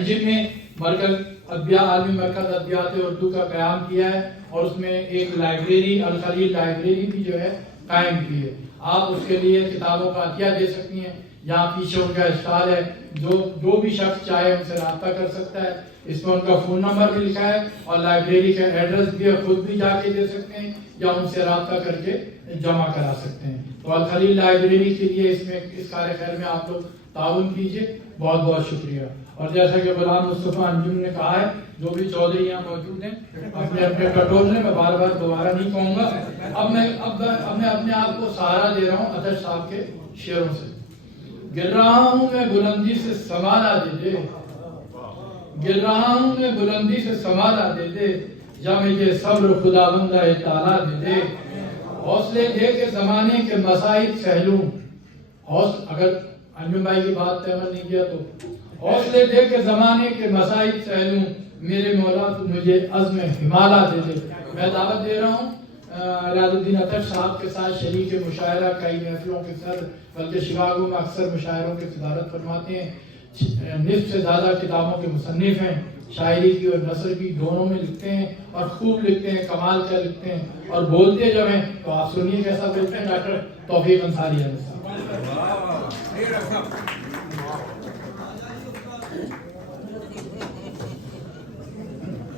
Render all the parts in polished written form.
مسجد میں مرکز عالمی مرکز ادبیات اردو کا قیام کیا ہے اور اس میں ایک لائبریری الخلیل لائبریری بھی جو ہے قائم کی ہے. آپ اس کے لیے کتابوں کا عطیہ دے سکتی ہیں. یہاں پیچھے ان کا اسٹال ہے, جو بھی شخص چاہے ان سے رابطہ کر سکتا ہے. اس میں ان کا فون نمبر بھی لکھا ہے اور لائبریری کا ایڈریس بھی ہے, خود بھی جا کے دے سکتے ہیں یا ان سے رابطہ کر کے جمع کرا سکتے ہیں. تو الخلیل لائبریری کے لیے اس کار خیر میں آپ لوگ تعاون کیجیے. بہت بہت شکریہ. اور جیسا کہ غلام مصطفیٰ انجم نے کہا ہے, جو بھی چودھری یہاں موجود ہیں اپنے اپنے کٹور میں بار بار دوبارہ نہیں کہوں گا. اب میں اپنے آپ کو سہارا دے رہا ہوں اطہر صاحب کے شعروں سے. گر رہا ہوں میں بلندی سے سنبھالا دے دے, گر رہا ہوں میں بلندی سے سنبھالا دے دے, یا مجھے صبر خدا بندہ تعالیٰ دے دے. حوصلے دے کے زمانے کے مصائب سہلوں, اگر انجم بھائی کی بات پہ عمل نہیں کیا تو حوصلے دے کے زمانے کے مصائب سہلوں, میرے مولا تو مجھے عزم ہمالا دے دے. میں دعوت دے رہا ہوں ریاض الدین اطہر صاحب کے ساتھ شریک مشاعرہ کئی محفلوں کے سر, بلکہ شکاگو میں اکثر مشاعروں کی صدارت فرماتے ہیں. نصف سے زیادہ کتابوں کے مصنف ہیں, شاعری کی اور نثر کی دونوں میں لکھتے ہیں اور خوب لکھتے ہیں, کمال کا لکھتے ہیں. اور بولتے جب ہیں تو آپ سنیے کیسا بولتے ہیں ڈاکٹر توفیق انصاری علیہ السلام.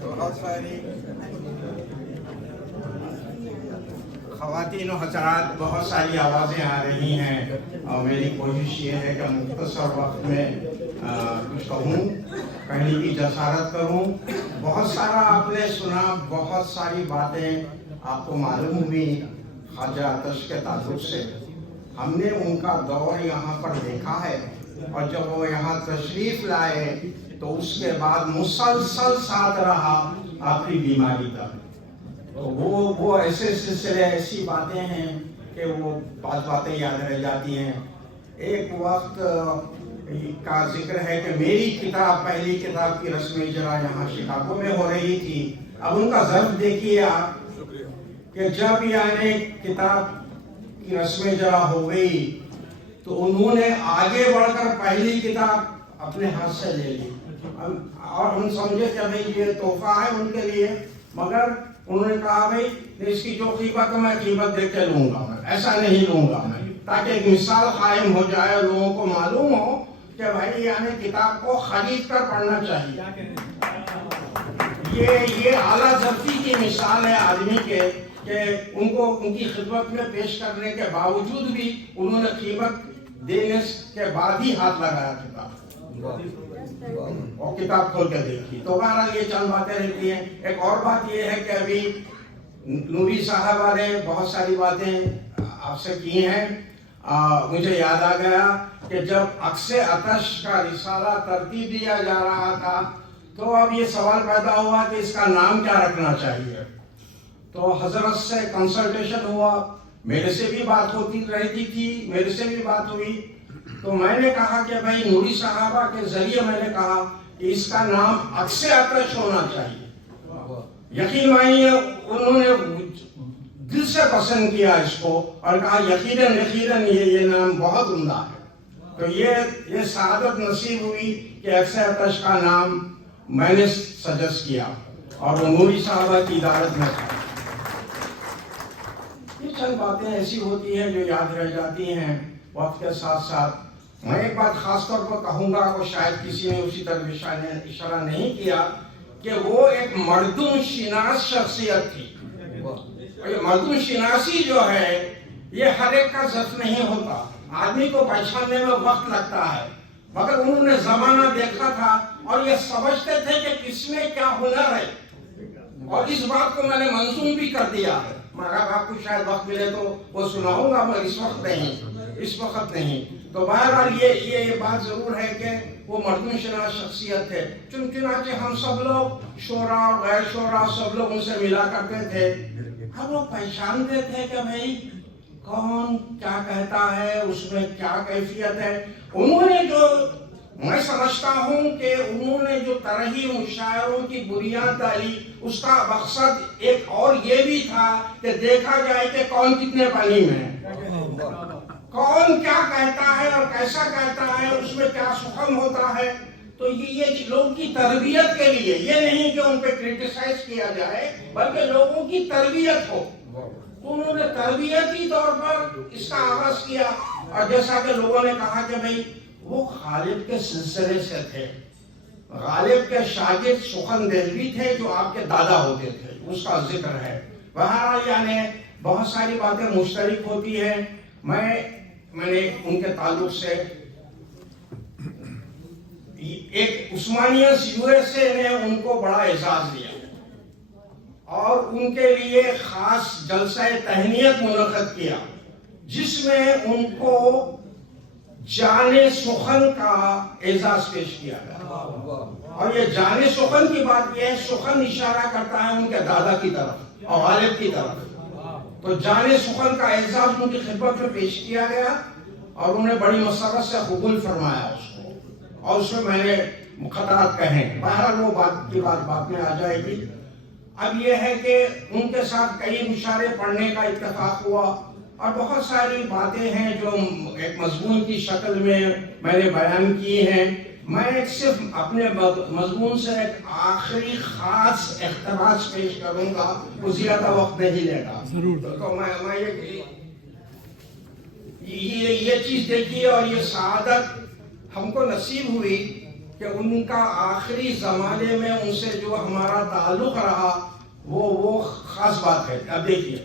بہت ساری خواتین و حضرات, بہت ساری آوازیں آ رہی ہیں اور میری کوشش یہ ہے کہ مختصر وقت میں کچھ کہوں, کہنے کی جسارت کروں. بہت سارا آپ نے سنا, بہت ساری باتیں آپ کو معلوم ہوئی خواجہ آتش کے تعلق سے. ہم نے ان کا دور یہاں پر دیکھا ہے اور جب وہ یہاں تشریف لائے تو اس کے بعد مسلسل ساتھ رہا آپ کی بیماری تک. تو وہ ایسے سلسلے, ایسی باتیں ہیں کہ وہ بعض باتیں یاد رہ جاتی ہیں. ایک وقت کا ذکر ہے کہ میری کتاب, پہلی کتاب کی رسم اجرا یہاں شکاگو میں ہو رہی تھی. اب ان کا ظرف دیکھیے آپ کہ جب یعنی کتاب کی رسم اجرا ہو گئی تو انہوں نے آگے بڑھ کر پہلی کتاب اپنے ہاتھ سے لے لی اور ہم سمجھے کہ بھئی یہ تحفہ ہے ان کے لیے, مگر انہوں نے کہا بھئی اس کی جو قیمت ہے میں قیمت دے کے لوں گا, میں ایسا نہیں لوں گا میں, تاکہ ایک مثال قائم ہو جائے, لوگوں کو معلوم ہو کہ بھائی یعنی کتاب کو خرید کر پڑھنا چاہیے. یہ اعلیٰ ضبطی کی مثال ہے آدمی کے کہ ان کو ان کی خدمت میں پیش کرنے کے باوجود بھی انہوں نے قیمت دینے کے بعد ہی ہاتھ لگایا کتاب اور کتاب کھول کے دیکھی. تو بہرحال یہ چند باتیں رہتی ہیں. ایک اور بات یہ ہے کہ ابھی نوری صاحبہ نے بہت ساری باتیں آپ سے کی ہیں. مجھے یاد آ گیا کہ جب عکس آتش کا رسالہ ترتیب دیا جا رہا تھا تو اب یہ سوال پیدا ہوا کہ اس کا نام کیا رکھنا چاہیے. تو حضرت سے کنسلٹیشن ہوا, میرے سے بھی بات ہوتی رہتی تھی, میرے سے بھی بات ہوئی. تو میں نے کہا کہ بھائی نوری صحابہ کے ذریعے میں نے کہا کہ اس کا نام عکس آتش ہونا چاہیے. یقین مانیے انہوں نے دل سے پسند کیا اس کو اور کہا یقیناً یہ نام بہت عمدہ ہے. تو یہ سعادت نصیب ہوئی کہ عکس آتش کا نام میں نے سجیسٹ کیا اور وہ نوری صحابہ کی ادارت میں تھا. یہ چند باتیں ایسی ہوتی ہیں جو یاد رہ جاتی ہیں وقت کے ساتھ ساتھ. میں ایک بات خاص طور پر کہوں گا کہ شاید کسی نے اسی طرح اشارہ نہیں کیا کہ وہ ایک مردم شناس شخصیت تھی. مردم شناسی جو ہے یہ ہر ایک کا ذات نہیں ہوتا, آدمی کو پہچاننے میں وقت لگتا ہے, مگر انہوں نے زمانہ دیکھا تھا اور یہ سمجھتے تھے کہ کس میں کیا ہنر ہے, اور اس بات کو میں نے منظوم بھی کر دیا ہے. مگر آپ کو شاید وقت ملے تو وہ سناؤں گا, مگر اس وقت نہیں. تو بہرحال یہ بات ضرور ہے کہ وہ مردم شناس شخصیت ہے. چنانچہ ہم سب لوگ شعراء اور غیر شعراء سب لوگ ان سے ملا کرتے تھے. ہم لوگ پہچانتے تھے کہ بھائی کون کیا کہتا ہے, اس میں کیا کیفیت ہے. انہوں نے جو, میں سمجھتا ہوں کہ انہوں نے جو طرحی مشاعروں کی بنیاد ڈالی اس کا مقصد ایک اور یہ بھی تھا کہ دیکھا جائے کہ کون کتنے پانی میں ہے, کون کیا کہتا ہے اور کیسا کہتا ہے, اس میں کیا سخن ہوتا ہے. تو یہ لوگوں کی تربیت کے لیے، یہ نہیں کہ ان پہ کرٹیسائز کیا جائے بلکہ لوگوں کی تربیت ہو، تو انہوں نے تربیتی طور پر اس کا آغاز کیا۔ اور جیسا کہ لوگوں نے کہا کہ بھئی وہ غالب کے سلسلے سے تھے، غالب کے شاگرد سخن دہلوی تھے جو آپ کے دادا ہوتے تھے، اس کا ذکر ہے۔ بہرحال یعنی بہت ساری باتیں مشترک ہوتی ہیں۔ میں نے ان کے تعلق سے ایک عثمانیس USA نے ان کو بڑا اعزاز دیا اور ان کے لیے خاص جلسہ تہنیت منعقد کیا جس میں ان کو جان سخن کا اعزاز پیش کیا گیا۔ اور یہ جان سخن کی بات یہ ہے، سخن اشارہ کرتا ہے ان کے دادا کی طرف اور غالب کی طرف، تو جان سخن کا اعزاز ان کی خدمت میں پیش کیا گیا اور انہیں بڑی مسرت سے قبول فرمایا اس کو، اور اس میں نے خطرات کہیں، بہرحال وہ بات کی بات میں آ جائے گی۔ اب یہ ہے کہ ان کے ساتھ کئی مشاعرے پڑھنے کا اتفاق ہوا اور بہت ساری باتیں ہیں جو ایک مضمون کی شکل میں نے بیان کی ہیں۔ میں صرف اپنے مضمون سے ایک آخری خاص اقتباس پیش کروں گا، وہ زیادہ وقت نہیں لے گا۔ تو میں یہ چیز دیکھیے، اور یہ سعادت ہم کو نصیب ہوئی کہ ان کا آخری زمانے میں ان سے جو ہمارا تعلق رہا وہ خاص بات ہے۔ اب دیکھیے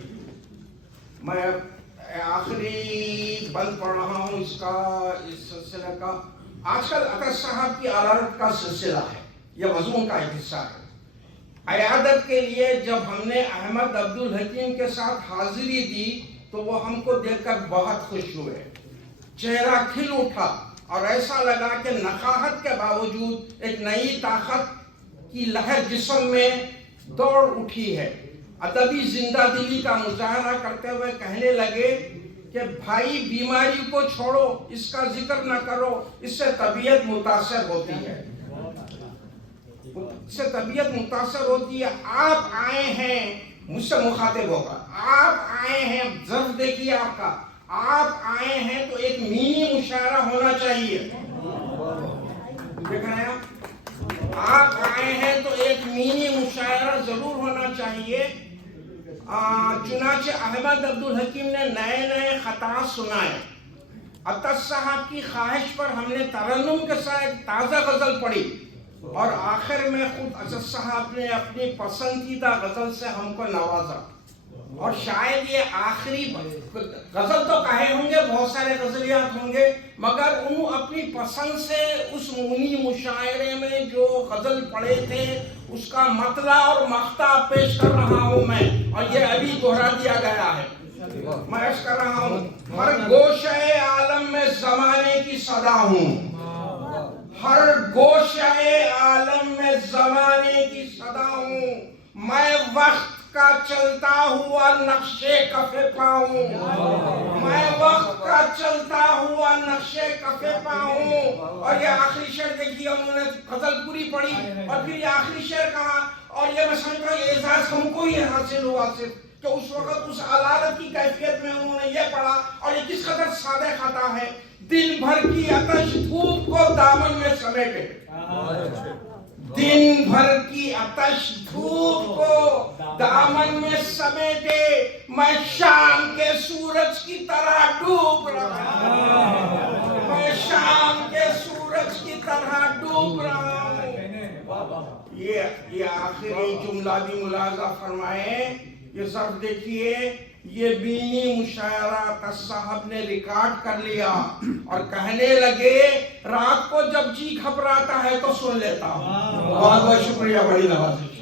میں آخری بند پڑھ رہا ہوں اس سلسلے کا۔ آج کل عطا صاحب کی عیادت کا سلسلہ ہے، یہ مضمون کا ایک حصہ ہے۔ عیادت کے لیے جب ہم نے احمد عبدالحکیم کے ساتھ حاضری دی تو وہ ہم کو دیکھ کر بہت خوش ہوئے، چہرہ کھل اٹھا اور ایسا لگا کہ نقاہت کے باوجود ایک نئی طاقت کی لہر جسم میں دوڑ اٹھی ہے۔ ادبی زندہ دلی کا مظاہرہ کرتے ہوئے کہنے لگے کہ بھائی بیماری کو چھوڑو، اس کا ذکر نہ کرو، اس سے طبیعت متاثر ہوتی ہے، اس سے طبیعت متاثر ہوتی ہے۔ آپ آئے ہیں، مجھ سے مخاطب ہوگا، آپ آئے ہیں، ظرف دیکھیے آپ کا، آپ آئے ہیں تو ایک مینی مشاعرہ ہونا چاہیے۔ دیکھ رہے ہیں آپ آئے ہیں تو ایک مینی مشاعرہ ضرور ہونا چاہیے۔ چنانچہ احمد عبدالحکیم نے نئے خطات سنائے۔ عطا صاحب کی خواہش پر ہم نے ترنم کے ساتھ ایک تازہ غزل پڑھی اور آخر میں خود عطا صاحب نے اپنی پسندیدہ غزل سے ہم کو نوازا۔ اور شاید یہ آخری غزل تو کہے ہوں گے، بہت سارے غزلیات ہوں گے، مگر انہوں اپنی پسند سے اس مونی مشاعرے میں جو غزل پڑھے تھے اس کا مطلع اور مقطع پیش کر رہا ہوں میں، اور یہ ابھی دہرا دیا گیا ہے۔ میں عرض کر رہا ہوں، ہر گوشے عالم میں زمانے کی صدا ہوں، ہر گوشے عالم میں زمانے کی صدا ہوں، میں وقت کا چلتا ہوا نقشے کفے پا ہوں، میں وقت کا چلتا ہوا نقشے کفے پا ہوں۔ اور یہ آخری شعر دیکھیے، انہوں نے غزل پوری پڑھی اور پھر یہ آخری شعر کہا، اور یہ میں سمجھتا ہوں یہ اعزاز ہم کو ہی حاصل ہوا صرف کہ اس وقت اس علالت کی کیفیت میں انہوں نے یہ پڑھا، اور یہ کس قدر سادہ خطا ہے۔ دن بھر کی آتش دھوپ کو دامن میں سمیٹے، دن بھر کی آتش دھوپ کو دامن میں سمیٹے، میں شام کے سورج کی طرح ڈوب رہا ہوں، میں شام کے سورج کی طرح ڈوب رہا ہوں۔ یہ آخری جملہ بھی ملاحظہ فرمائیں، یہ ضرب دیکھیے، یہ بینی مشاعرہ عطا صاحب نے ریکارڈ کر لیا اور کہنے لگے رات کو جب جی گھبراتا ہے تو سن لیتا ہوں۔ بہت بہت شکریہ، بڑی نوازش۔